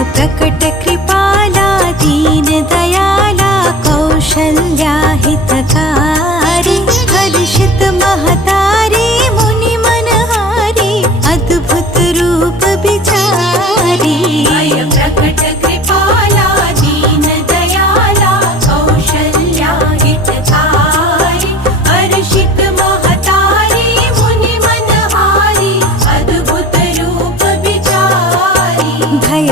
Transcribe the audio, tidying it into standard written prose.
प्रकट कृपाला दीन दयाला कौशल्या हितकारी हर्षित महतारी मुनि मनहारी अद्भुत रूप बिचारी। प्रकट कृपाला दीन दयाला कौशल्या हितकारी हर्षित महतारी मुनि मनहारी अद्भुत रूप बिचारी। भय